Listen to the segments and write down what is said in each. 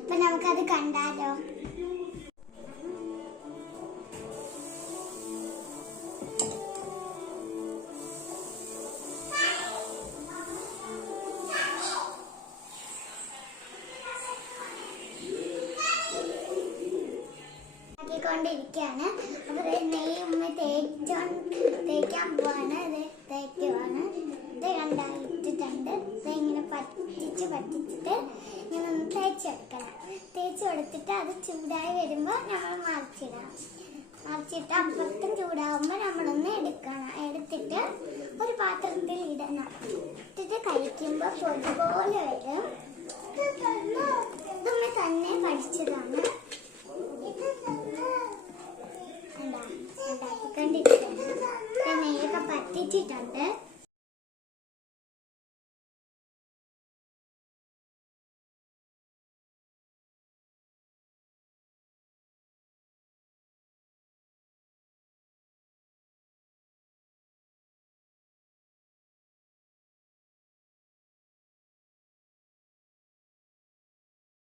അപ്പൊ നമുക്കത് കണ്ടാലോ. ാണ് അപ്പൊ നെയ്യ് ഉമ്മ തേക്കാൻ പോവാണ്. ഇത് തേക്കുവാണ്. ഇത് ഇട്ടിട്ടുണ്ട്. ഇത് ഇങ്ങനെ പറ്റിച്ചിട്ട് ഇങ്ങനെ ഒന്ന് തേച്ചെടുക്കണം. തേച്ച് കൊടുത്തിട്ട് അത് ചൂടായി വരുമ്പോൾ നമ്മൾ മറിച്ചിട്ട് അപ്പുറത്തും ചൂടാവുമ്പോൾ നമ്മളൊന്ന് എടുത്തിട്ട് ഒരു പാത്രത്തിൽ ഇടണം. ഇട്ടിട്ട് കഴിക്കുമ്പോൾ പൊടി പോലെ വരും. ഇതുമ്മ തന്നെ പഠിച്ചതാണ്. നെയ്യൊക്കെ പറ്റിച്ചിട്ടുണ്ട്.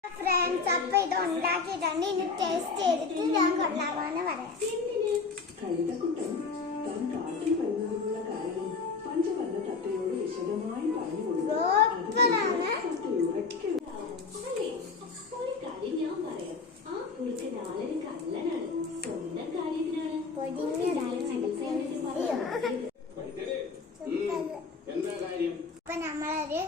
ഫ്രണ്ട്സ്, അപ്പൊ ഇത് ഉണ്ടാക്കിയിട്ടുണ്ട്. ഇനി ടേസ്റ്റ് ചെയ്തിട്ട് ഞാൻ കൊള്ളാമെന്ന് പറയാം. അപ്പൊ നമ്മളൊരു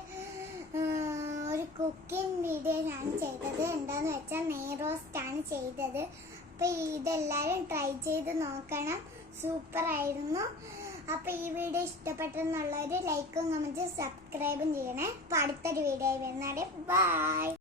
കുക്കിംഗ് വീഡിയോ ഞാൻ ചെയ്തത് എന്താന്ന് വെച്ചാൽ നെയ് റോസ്റ്റ് ആണ് ചെയ്തത്. അപ്പൊ ഇതെല്ലാവരും ട്രൈ ചെയ്ത് നോക്കണം. സൂപ്പർ ആയിരുന്നു. അപ്പൊ ഈ വീഡിയോ ഇഷ്ടപ്പെട്ടെന്നുള്ളവര് ലൈക്കും കമന്റും സബ്സ്ക്രൈബും ചെയ്യണേ. അപ്പൊ അടുത്തൊരു വീഡിയോ വരുന്നവരെ ബൈ.